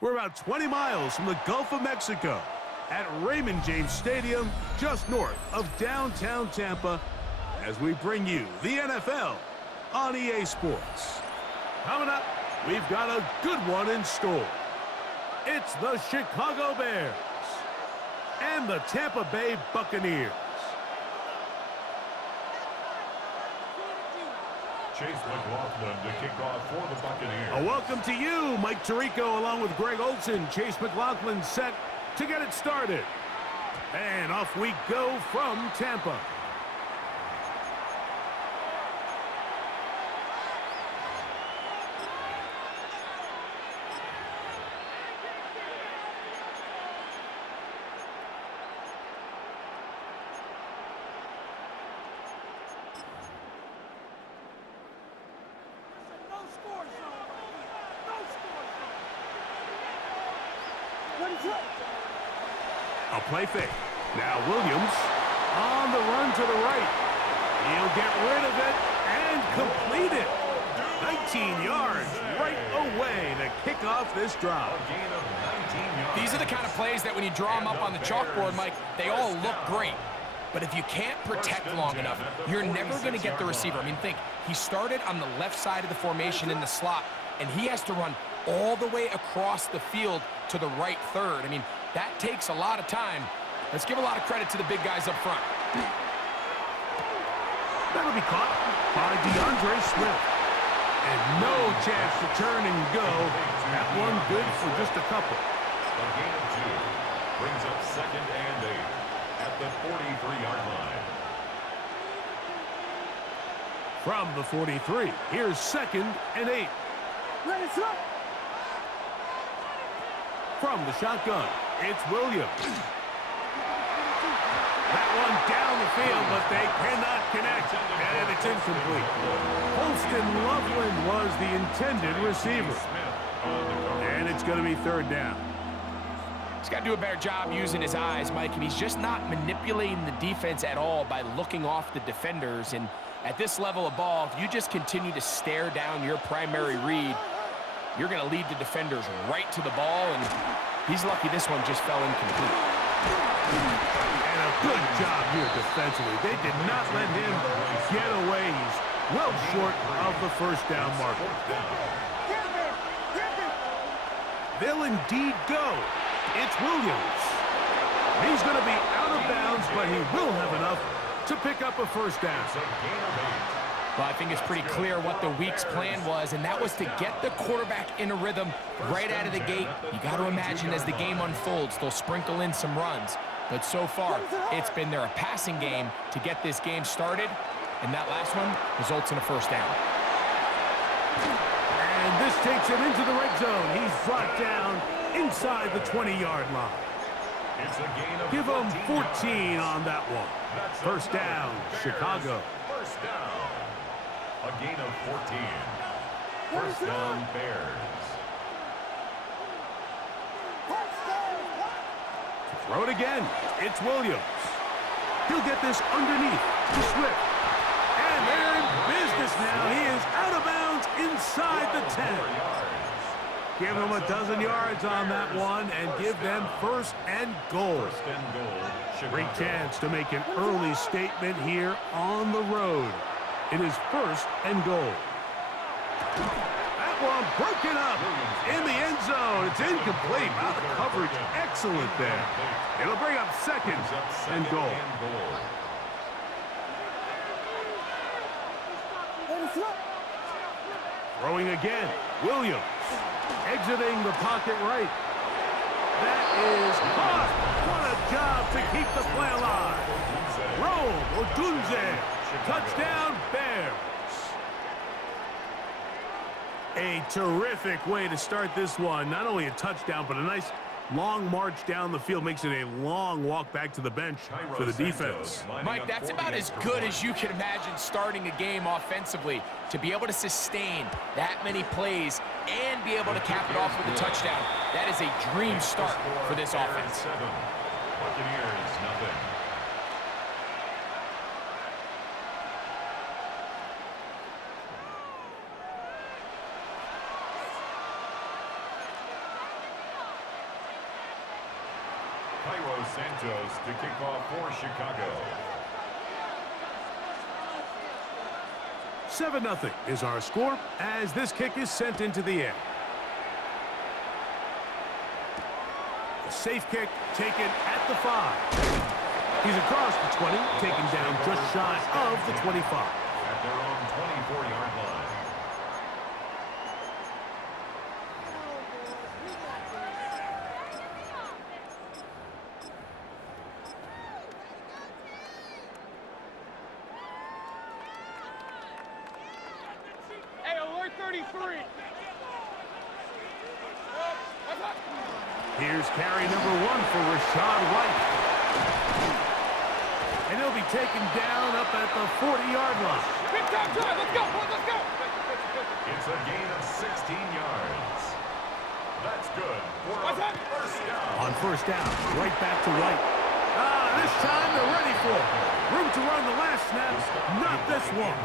We're about 20 miles from the Gulf of Mexico at Raymond James Stadium, just north of downtown Tampa, as we bring you the NFL on EA Sports. Coming up, we've got a good one in store. It's the Chicago Bears and the Tampa Bay Buccaneers. Chase McLaughlin to kick off for the Buccaneers. A welcome to you, Mike Tirico, along with Greg Olson. Chase McLaughlin set to get it started. And off we go from Tampa. A play fake. Now Williams on the run to the right. He'll get rid of it and complete it. 19 yards right away to kick off this drive. These are the kind of plays that when you draw them up on the chalkboard, Mike, they all look great. But if you can't protect long enough, you're never going to get the receiver. I mean, think, he started on the left side of the formation in the slot, and he has to run all the way across the field to the right third. I mean, that takes a lot of time. Let's give a lot of credit to the big guys up front. That'll be caught by DeAndre Swift. And no chance to turn and go. That one good for just a couple. A gain of 2 brings up 2nd and 8 at the 43-yard line. From the 43, here's 2nd and 8. From the shotgun, it's Williams. That one down the field, but they cannot connect, and it's incomplete. Holston Loveland was the intended receiver. And it's going to be 3rd down. He's got to do a better job using his eyes, Mike, and he's just not manipulating the defense at all by looking off the defenders. And at this level of ball, if you just continue to stare down your primary read, you're going to lead the defenders right to the ball, and he's lucky this one just fell incomplete. And a good job here defensively. They did not let him get away. He's well short of the 1st down marker. They'll indeed go. It's Williams. He's going to be out of bounds, but he will have enough to pick up a 1st down. Well, I think it's pretty clear what the week's plan was, and that was to get the quarterback in a rhythm right out of the gate. You got to imagine as the game unfolds, they'll sprinkle in some runs. But so far, it's been their passing game to get this game started, and that last one results in a 1st down. And this takes him into the red zone. He's brought down inside the 20-yard line. Give him 14 on that one. 1st down, Chicago. 1st down. A gain of 14. 1st down, Bears. Throw it again. It's Williams. He'll get this underneath to Swift. And they're in business now. He is out of bounds inside the 10. Give him a dozen yards on that one and give them 1st and goal. 1st and goal. Great chance to make an early statement here on the road. It is 1st and goal. That one broken up in the end zone. It's incomplete. Wow, the coverage excellent there. It'll bring up 2nd and goal. Throwing again. Williams exiting the pocket right. That is caught. What a job to keep the play alive. Rome Odunze. Touchdown, Bears. A terrific way to start this one. Not only a touchdown, but a nice long march down the field. Makes it a long walk back to the bench for the defense. Mike, that's about as good as you can imagine starting a game offensively. To be able to sustain that many plays and be able to cap it off with a touchdown, that is a dream start for this offense. Buccaneers, nothing. Santos to kick off for Chicago. 7-0 is our score as this kick is sent into the air. A safe kick taken at the 5. He's across the 20, taken down just shy of the 25. At their own 24-yard line. Here's carry number 1 for Rashad White. And he'll be taken down up at the 40-yard line. Big time drive. Let's go. Let's go. It's a gain of 16 yards. That's good for a first down. On first down, right back to White. This time they're ready for it. Room to run the last snap, not this one.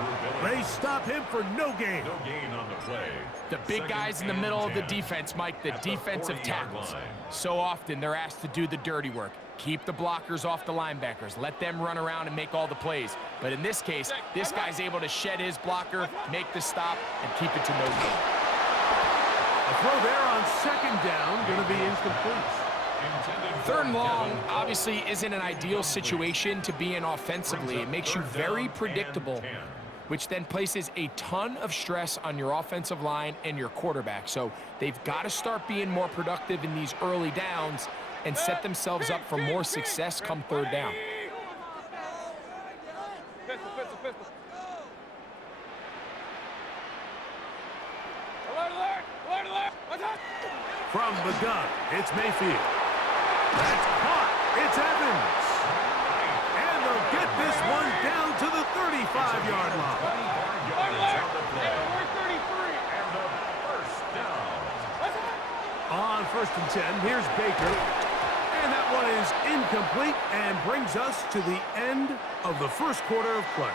They stop him for no gain. No gain on the play. The big guys in the middle of the defense, Mike, the defensive tackles. So often they're asked to do the dirty work. Keep the blockers off the linebackers. Let them run around and make all the plays. But in this case, this guy's able to shed his blocker, make the stop, and keep it to no gain. A throw there on second down, going to be incomplete. Third and long obviously isn't an ideal situation to be in offensively. It makes you very predictable, which then places a ton of stress on your offensive line and your quarterback. So they've got to start being more productive in these early downs and set themselves up for more success come third down. From the gun, it's Mayfield. That's caught. It's Evans. And they'll get this one down to the 35-yard line. On first and 10, here's Baker. And that one is incomplete and brings us to the end of the first quarter of play.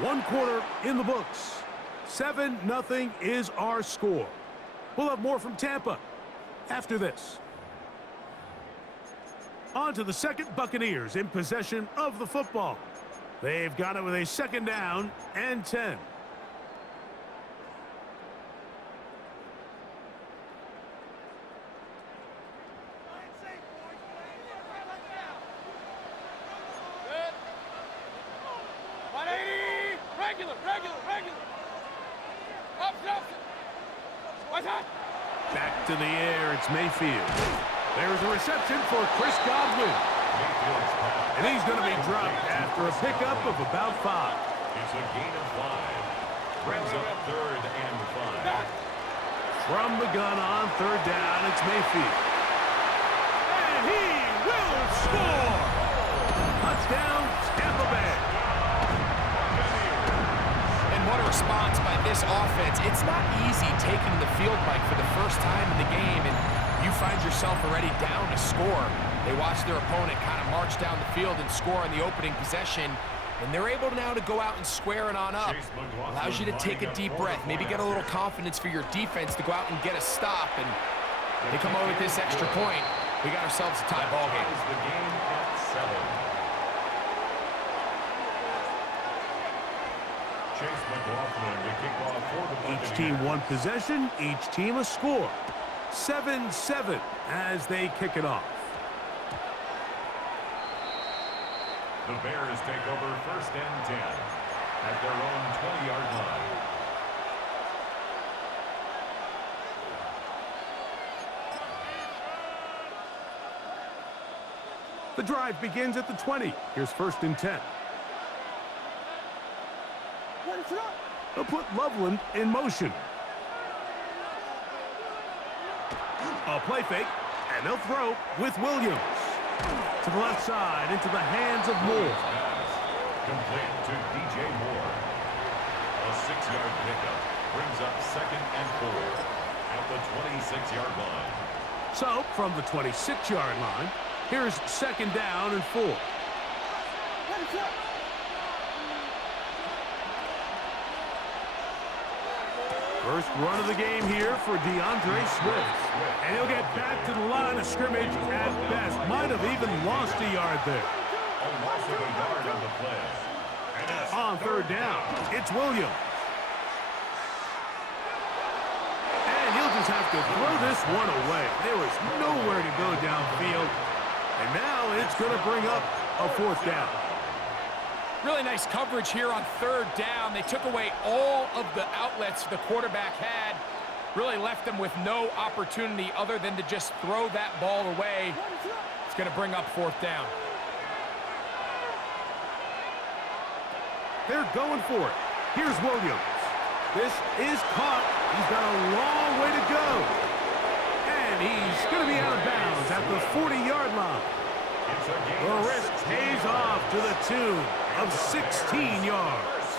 One quarter in the books. 7-0 is our score. We'll have more from Tampa after this. On to the second, Buccaneers in possession of the football. They've got it with a second down and 10. Back to the air, it's Mayfield. There's a reception for Chris Godwin. And he's going to be dropped after a pickup of about 5. It's a gain of 5. Brings up third and 5. From the gun on third down, it's Mayfield. And he will score! Touchdown, Tampa Bay. And what a response by this offense. It's not easy taking the field, Mike, for the first time in the game, and you find yourself already down a score. They watch their opponent kind of march down the field and score on the opening possession, and they're able now to go out and square it on up. Allows you to take a deep breath, maybe get a little confidence for your defense to go out and get a stop, and they come over with this extra point. We got ourselves a tie ball game. The game at 7. Each team one possession, each team a score. 7-7 as they kick it off. The Bears take over first and 10 at their own 20-yard line. The drive begins at the 20. Here's first and 10. They'll put Loveland in motion. A play fake, and they'll throw with Williams. To the left side, into the hands of Moore. Complete to DJ Moore. A 6-yard pickup brings up second and 4 at the 26-yard line. So, from the 26-yard line, here's second down and 4. First run of the game here for DeAndre Swift. And he'll get back to the line of scrimmage at best. Might have even lost a yard there. A loss of a yard on the play. On third down, it's Williams. And he'll just have to throw this one away. There was nowhere to go downfield. And now it's going to bring up a fourth down. Really nice coverage here on third down. They took away all of the outlets the quarterback had. Really left them with no opportunity other than to just throw that ball away. It's going to bring up fourth down. They're going for it. Here's Williams. This is caught. He's got a long way to go. And he's going to be out of bounds at the 40-yard line. The risk pays off to the tune of 16 yards.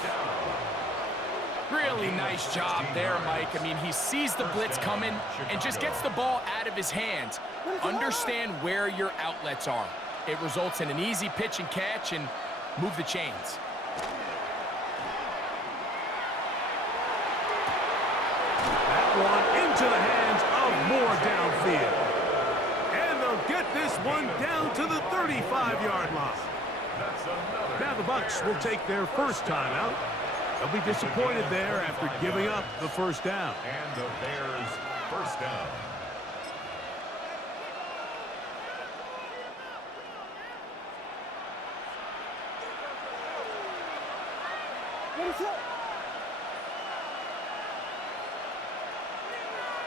Really nice job there, Mike. I mean, he sees the blitz coming and just gets the ball out of his hands. Understand where your outlets are. It results in an easy pitch and catch and move the chains. That one into the hands of Moore downfield. And they'll get this one down to the 35-yard line. Now the Bucs will take their first timeout. They'll be disappointed there after giving up the first down. And the Bears first down. What is it?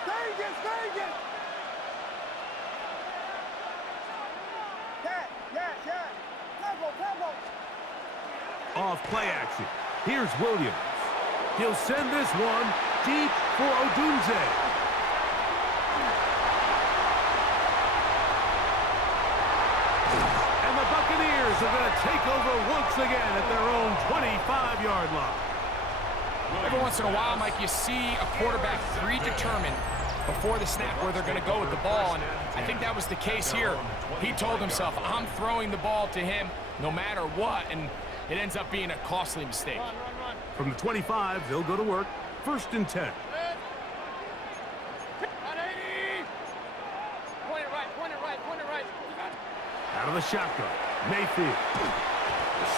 Vegas! Yeah. Tempo. Off play action. Here's Williams. He'll send this one deep for Odunze. And the Buccaneers are going to take over once again at their own 25-yard line. Every once in a while, Mike, you see a quarterback predetermined before the snap where they're going to go with the ball, and I think that was the case here. He told himself, I'm throwing the ball to him no matter what, and it ends up being a costly mistake. From the 25, they'll go to work. First and 10. Out of the shotgun, Mayfield.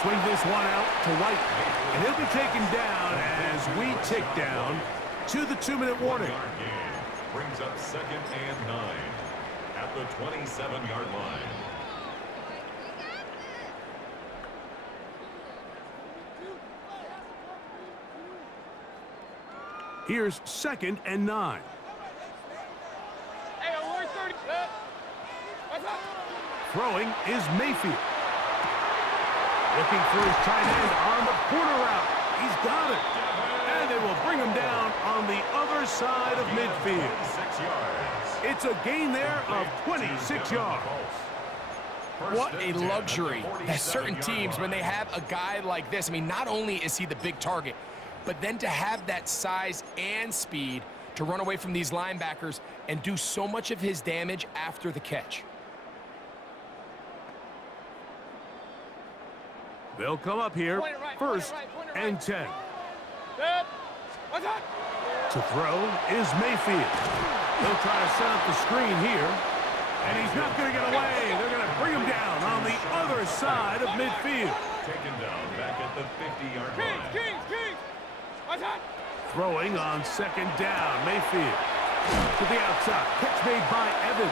Swing this one out to White, and he'll be taken down as we tick down to the 2-minute warning. Brings up 2nd and 9 at the 27-yard line. Here's 2nd and 9. Throwing is Mayfield. Looking for his tight end on the corner route. He's got it. And they will bring him down on the other side of midfield. It's a gain there of 26 yards. What a luxury that certain teams, when they have a guy like this, I mean, not only is he the big target, but then to have that size and speed to run away from these linebackers and do so much of his damage after the catch. They'll come up here, first and 10. To throw is Mayfield. He'll try to set up the screen here, and he's not going to get away. They're going to bring him down on the other side of midfield. Taken down back at the 50-yard line. Throwing on 2nd down, Mayfield. To the outside, catch made by Evans.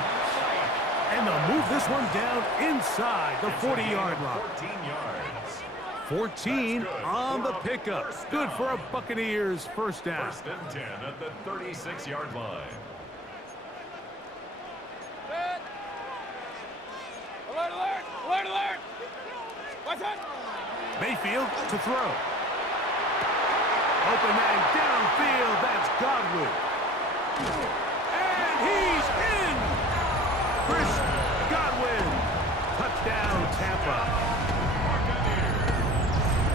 And they'll move this one down inside the 40-yard line. 14 yards. 14 on the pickup. Good for a Buccaneers first down. 1st and 10 at the 36-yard line. Alert! What's that? Mayfield to throw. Open man downfield. That's Godwin. And he's in. Chris Godwin. Touchdown, Tampa.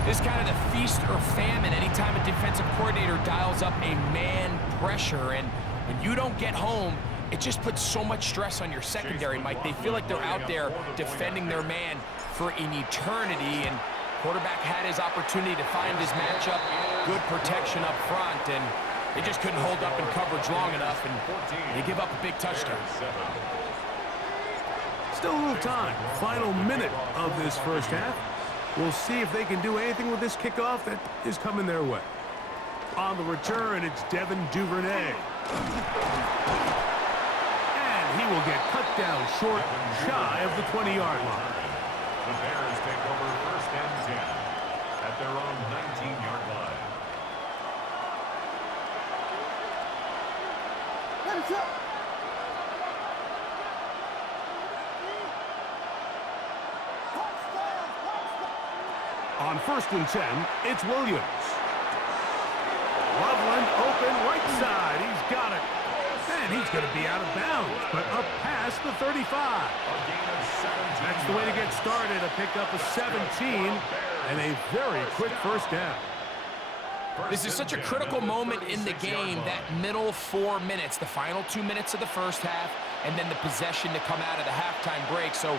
This is kind of the feast or famine anytime a defensive coordinator dials up a man pressure, and when you don't get home, it just puts so much stress on your secondary, Mike. They feel like they're out there defending their man for an eternity, and quarterback had his opportunity to find his matchup, good protection up front, and They just couldn't hold up in coverage long enough, and they give up a big touchdown. Still a little time. Final minute of this first half. We'll see if they can do anything with this kickoff that is coming their way. On the return, it's Devin Duvernay. And he will get cut down short, shy of the 20-yard line. The Bears take over 1st and 10 at their own 19-yard line. Let it go. On 1st and 10, it's Williams. Loveland open right side. He's got it. And he's going to be out of bounds, but up past the 35. That's the way to get started. A pickup of 17 and a very quick first down. This is such a critical moment in the game, that middle 4 minutes, the final 2 minutes of the first half, and then the possession to come out of the halftime break. So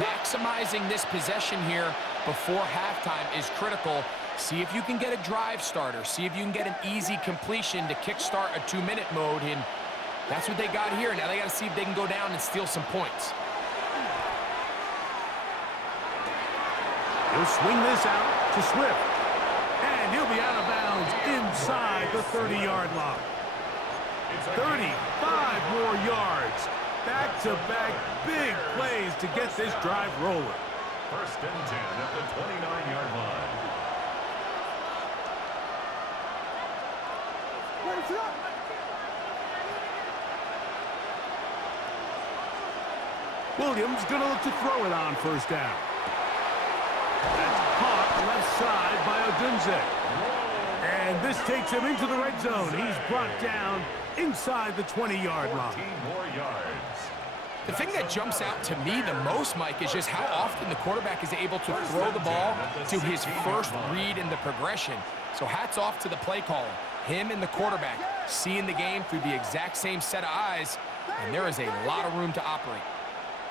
maximizing this possession here before halftime is critical. See if you can get a drive starter. See if you can get an easy completion to kickstart a 2-minute mode, and that's what they got here. Now they got to see if they can go down and steal some points. He'll swing this out to Swift. And he'll be out of bounds inside the 30-yard line. 35 more yards. Back-to-back big plays to get this drive rolling. 1st and 10 at the 29-yard line. Let it go. Williams going to look to throw it on 1st down. That's caught left side by Odunze. And this takes him into the red zone. He's brought down inside the 20-yard line. 14 more yards. The thing that jumps out to me the most, Mike, is just how often the quarterback is able to throw the ball to his first read in the progression. So hats off to the play caller. Him and the quarterback seeing the game through the exact same set of eyes, and there is a lot of room to operate.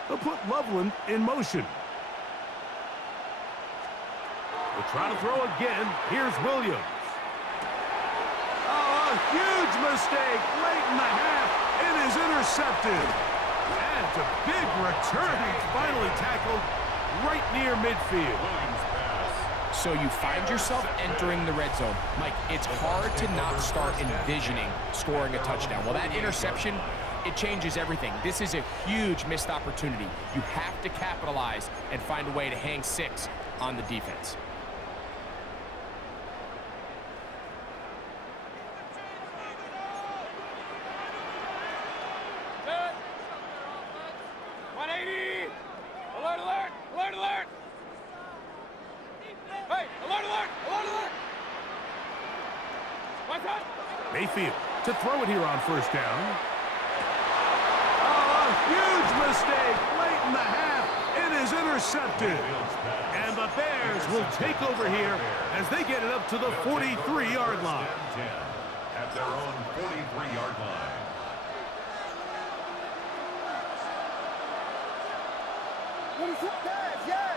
They'll put Loveland in motion. They'll try to throw again. Here's Williams. Oh, a huge mistake late in the half. It is intercepted. And it's a big return. He's finally tackled right near midfield. So you find yourself entering the red zone. Mike, it's hard to not start envisioning scoring a touchdown. Well, that interception, it changes everything. This is a huge missed opportunity. You have to capitalize and find a way to hang 6 on the defense. Mayfield to throw it here on 1st down. Oh, a huge mistake late in the half. It is intercepted. And the Bears will take over here as they get it up to the 43-yard line. At their own 43-yard line. Yes.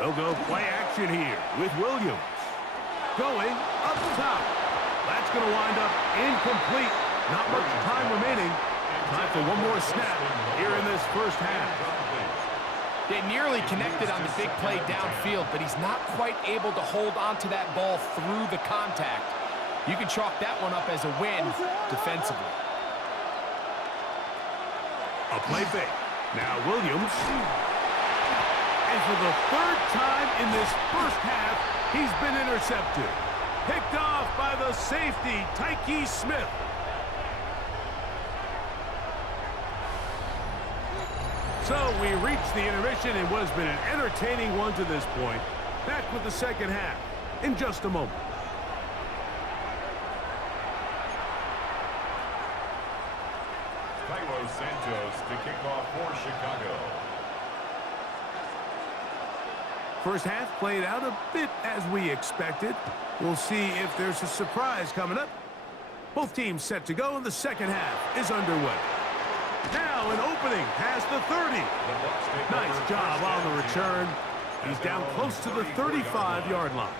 They'll go play action here with Williams. Going up top. That's going to wind up incomplete. Not much time remaining. Time for one more snap here in this first half. They nearly connected on the big play downfield, but he's not quite able to hold on to that ball through the contact. You can chalk that one up as a win defensively. A play fake. Now Williams. And for the 3rd time in this first half, he's been intercepted. Picked off by the safety, Tyke Smith. So we reached the intermission in what has been an entertaining one to this point. Back with the second half in just a moment. Carlos Santos to kick off for Chicago. First half played out a bit as we expected. We'll see if there's a surprise coming up. Both teams set to go, and the second half is underway. Now an opening past the 30. Nice job on the return. He's down close to the 35-yard line.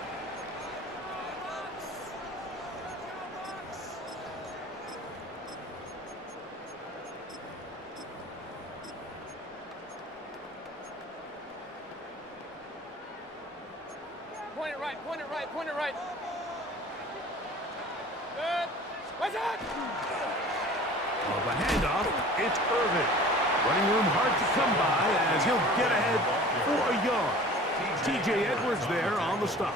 Point it right, point it right, point it right. Good. What's that? Well, the handoff, it's Irvin. Running room hard to come by as he'll get ahead for a yard. T.J. Edwards there on the stop.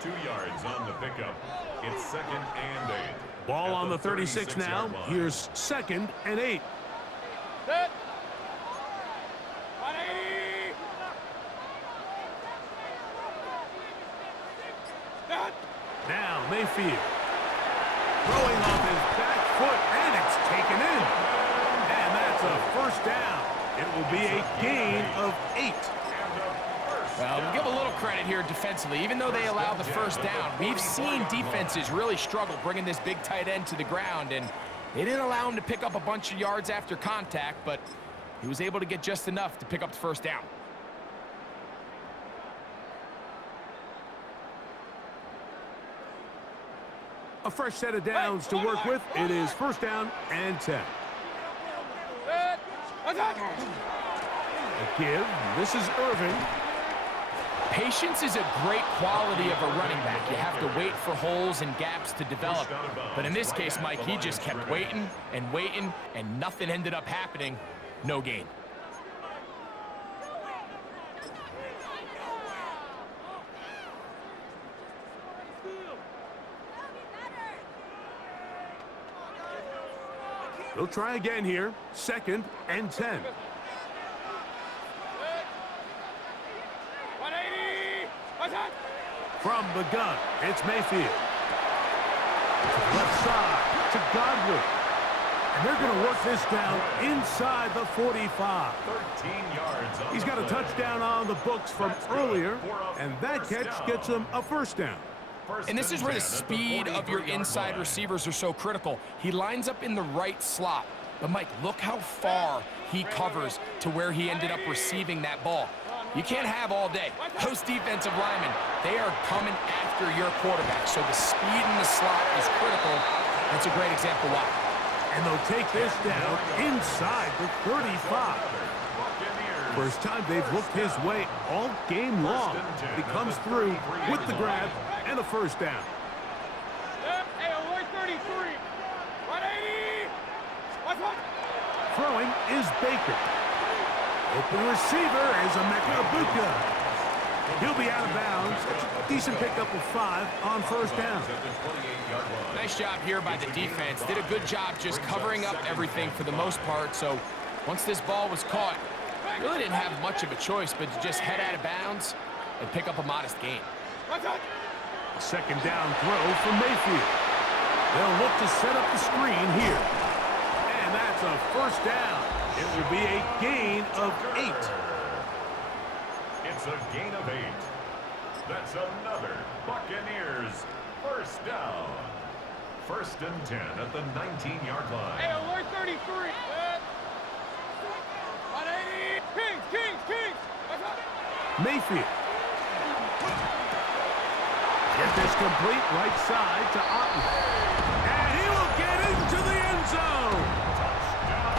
2 yards on the pickup. It's 2nd and 8. Ball on the 36 now. Here's 2nd and 8. Good. 180. Good. Now Mayfield. Throwing off his back foot, and it's taken in. And that's a first down. It will be a gain of 8. Well, we'll give a little credit here defensively. Even though they allowed the first down, we've seen defenses really struggle bringing this big tight end to the ground, and they didn't allow him to pick up a bunch of yards after contact, but he was able to get just enough to pick up the first down. A fresh set of downs to work with. It is first down and 10. Good. What's that? A give. This is Irvin. Patience is a great quality of a running back. You have to wait for holes and gaps to develop. But in this case, Mike, he just kept waiting and waiting, and nothing ended up happening. No gain. They'll try again here. 2nd and 10. 180. What's that? From the gun, it's Mayfield. Left side to Godwin. And they're going to work this down inside the 45. 13 yards on He's got a touchdown on the books from earlier, and that catch gets him a first down. And this is where the speed of your inside receivers are so critical. He lines up in the right slot. But, Mike, look how far he covers to where he ended up receiving that ball. You can't have all day. Those defensive linemen, they are coming after your quarterback. So the speed in the slot is critical. That's a great example why. And they'll take this down inside the 35. First time they've looked his way all game long. He comes through with the grab and a first down. Hey, alert 33. 180. What's that? Throwing is Baker. Open receiver is Emeka Egbuka. He'll be out of bounds. It's a decent pickup of 5 on first down. Nice job here by the defense. Did a good job just covering up everything for the most part. So once this ball was caught, really didn't have much of a choice but to just head out of bounds and pick up a modest gain. What's that? Second down throw from Mayfield. They'll look to set up the screen here. And that's a first down. It will be a gain of 8. It's a gain of 8. That's another Buccaneers first down. 1st and 10 at the 19-yard line. Hey, alert 33. Good. 180. Kings. What's that? Mayfield. Get this complete right side to Otten. And he will get into the end zone.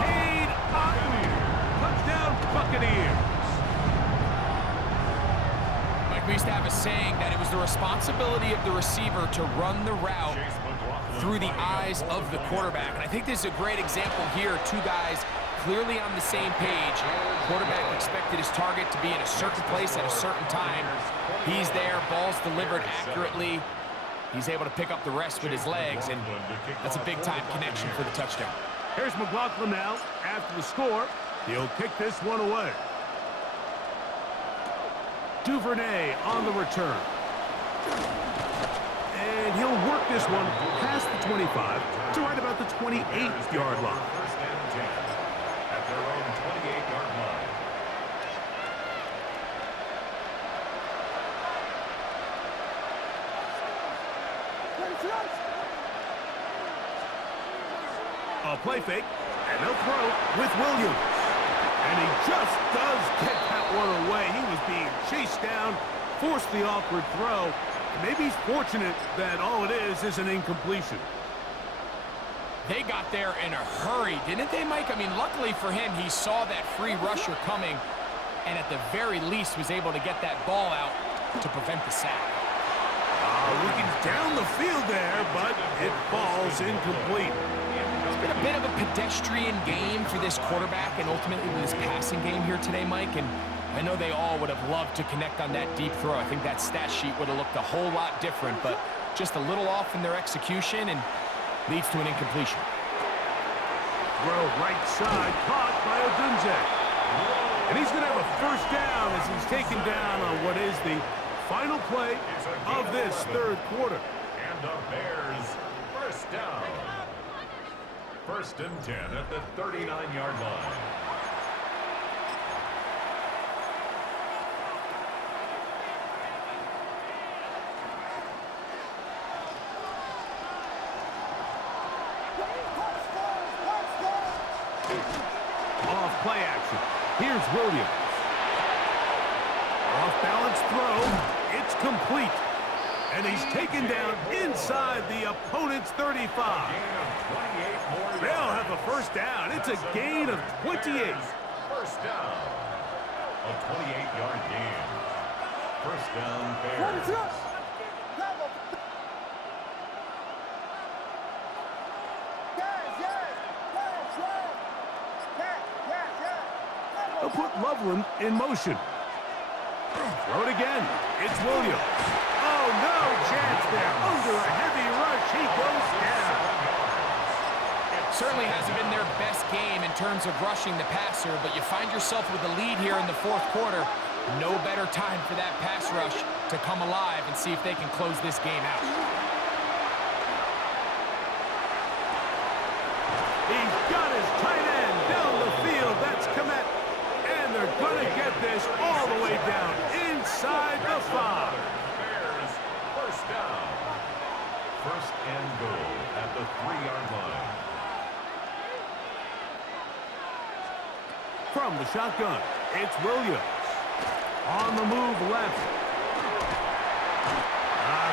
Cade Otten. Touchdown Buccaneers. Mike, we used to have a saying that it was the responsibility of the receiver to run the route through the eyes of the quarterback. And I think this is a great example here. Two guys clearly on the same page. Quarterback expected his target to be in a certain place at a certain time. He's there, ball's delivered accurately. He's able to pick up the rest with his legs, and that's a big-time connection for the touchdown. Here's McLaughlin now. After the score, he'll kick this one away. Duvernay on the return. And he'll work this one past the 25 to right about the 28-yard line. 1st and 10 at their own 28-yard line. A play fake, and they'll throw with Williams. And he just does get that one away. He was being chased down, forced the awkward throw. Maybe he's fortunate that all it is an incompletion. They got there in a hurry, didn't they, Mike? I mean, luckily for him, he saw that free rusher coming, and at the very least was able to get that ball out to prevent the sack. Looking down the field there, but it falls incomplete. It's been a bit of a pedestrian game for this quarterback and ultimately this passing game here today, Mike, and I know they all would have loved to connect on that deep throw. I think that stat sheet would have looked a whole lot different, but just a little off in their execution and leads to an incompletion. Throw right side, caught by Odunze. And he's going to have a first down as he's taken down on what is the final play of this third quarter. And the Bears first down. 1st and 10 at the 39-yard line. Off play action. Here's Williams. Off balance throw. It's complete. And he's taken down inside the opponent's 35. They'll have a first down. It's a gain of 28. First down. A 28-yard gain. First down, Bears. They'll put Loveland in motion. Throw it again. It's Williams. Oh, no chance there. Under a heavy rush, he goes down. Certainly hasn't been their best game in terms of rushing the passer, but you find yourself with a lead here in the fourth quarter. No better time for that pass rush to come alive and see if they can close this game out. He's got his tight end down the field. That's Komet. And they're going to get this all the way down inside the 5. Bears first down. First and goal at the 3-yard line. From the shotgun, it's Williams. On the move left.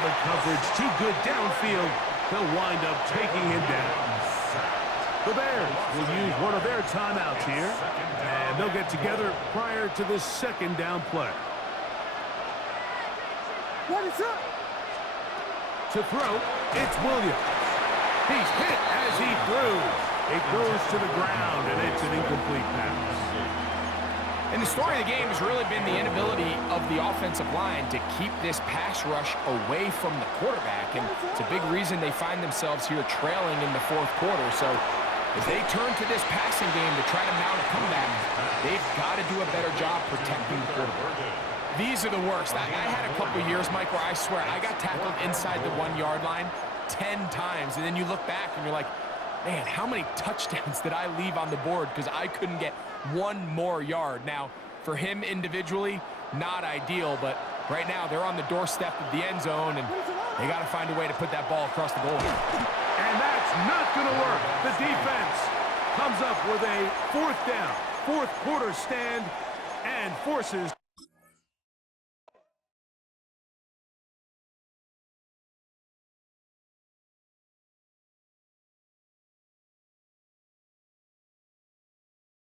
The coverage too good downfield. They'll wind up taking him down. The Bears will use one of their timeouts here, and they'll get together prior to this second down play. What is up? To throw, it's Williams. He's hit as he threw. It goes to the ground, and it's an incomplete pass. And the story of the game has really been the inability of the offensive line to keep this pass rush away from the quarterback, and it's a big reason they find themselves here trailing in the fourth quarter. So as they turn to this passing game to try to mount a comeback, they've got to do a better job protecting the quarterback. These are the worst. I had a couple years, Mike, where I swear I got tackled inside the 1-yard line 10 times, and then you look back and you're like, man, how many touchdowns did I leave on the board because I couldn't get one more yard? Now, for him individually, not ideal, but right now they're on the doorstep of the end zone, and they got to find a way to put that ball across the goal. And that's not going to work. The defense comes up with a fourth down, fourth quarter stand, and forces